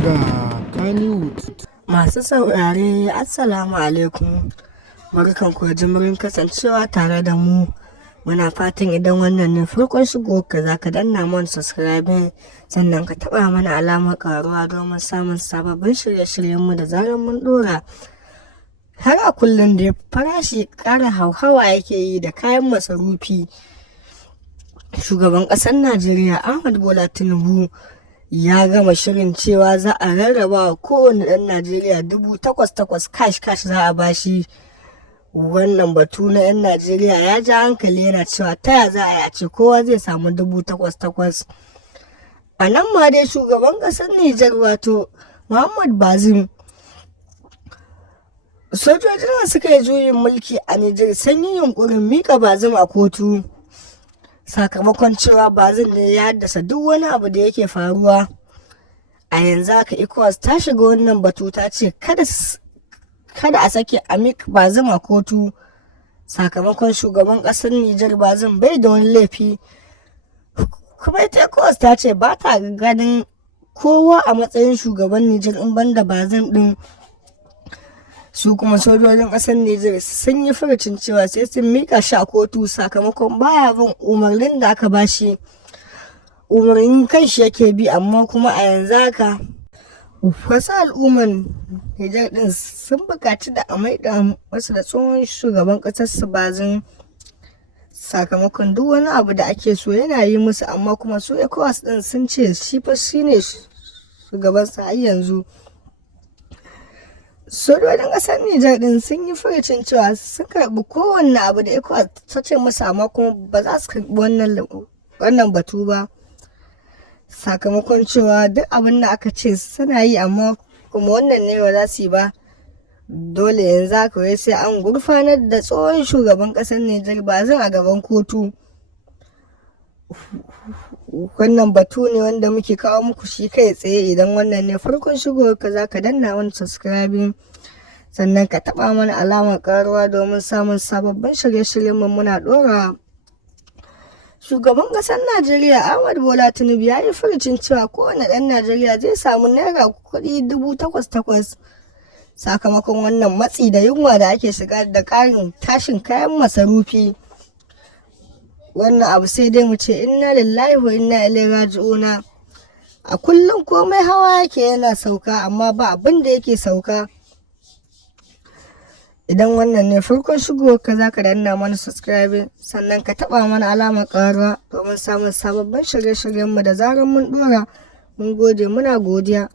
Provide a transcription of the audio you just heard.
daga Kannywood. Masu saurare Assalamu alaikum, barkanku da jimirin kasancewa tare da mu. Muna fatan idan wannan ne farkon shigo ka za ka danna mana subscribe, sannan ka taba mana alamar karuwa domin samun sababbin shirye-shiryenmu da zarar mun dora. Har a kullum da farashi ƙara hauhawa yake yi da kayan masarufi. Shugaban ƙasar Najeriya Ahmad Bola Tinubu ya gama shirin cewa za a rarraba wa kowane ɗan Najeriya 8,800 cash za a bashi. Wannan batu na 'yan Najeriya ya ja hankali, yana cewa taya za a yi a ce kowa zai samu 8,800. A nan ma dai shugaban ƙasar Nijar wato Muhammad Bazin, sojojin da suka yi juyin mulki a Nijar sun yi yunkurin mika Bazin a kotu sakamakon cewa Bazin ne ya haddasa duk wani abu da yake faruwa. A yanzu haka ECOWAS ta shiga wannan batu, ta ce kada a sake a mika Bazin a kotu sakamakon shugaban ƙasar Nijar Bazin bai da wani laifi. Kuma ita ECOWAS ta ce ba ta ganin kowa a matsayin shugaban Nijar in banda Bazin din. Su kuma sojojin ƙasar Nijar sun yi furucin cewa sai sun mika shi a kotu sakamakon baya bin umarnin da aka bashi. Umarnin kanshi yake bi, amma kuma a yanzu haka wasu al'umman Nijar din sun buƙaci da a maida wasu da tsohon shugaban ƙasar su Bazin sakamakon duk wani abu da ake so yana yi musu, amma kuma su ECOWAS din sun ce shi fa shine shugabansa har yanzu. Sojojin ƙasar Nijar din sun yi furucin cewa sun karɓi kowanne abu da ECOWAS ta ce masa, amma kuma ba za su karɓi wannan batu ba sakamakon cewa duk abin da aka ce suna yi, amma kuma wannan ne ba za su yi ba. Dole yanzu haka sai an gurfanar da tsohon shugaban ƙasar Nijar Bazin a gaban kotu. Wannan batu ne wanda muke kawo muku shi kai tsaye. Idan wannan ne farkon shigo ka za ka danna wani subscribing, sannan ka taba mana alamar karuwa domin samun sababbin shirye-shiryen mu muna dora. Shugaban ƙasar Najeriya Ahmad Bola Tinubu ya yi furucin cewa kowane ɗan Najeriya zai samu naira kuɗi 8,800 sakamakon wannan matsi da yunwa da ake shiga da ƙarin tashin kayan masarufi. Wannan abu sai dai mu ce inna lillahi wa inna ilaihi raji'una. A kullum komai hawa yake yana sauka, amma ba abin da yake sauka. Idan wannan ne farkon shigo ka za ka danna mana subscribe, sannan ka taba mana alamar ƙaruwa domin samun sababbin shirye-shiryenmu da zarar mun dora. Mun gode, muna godiya.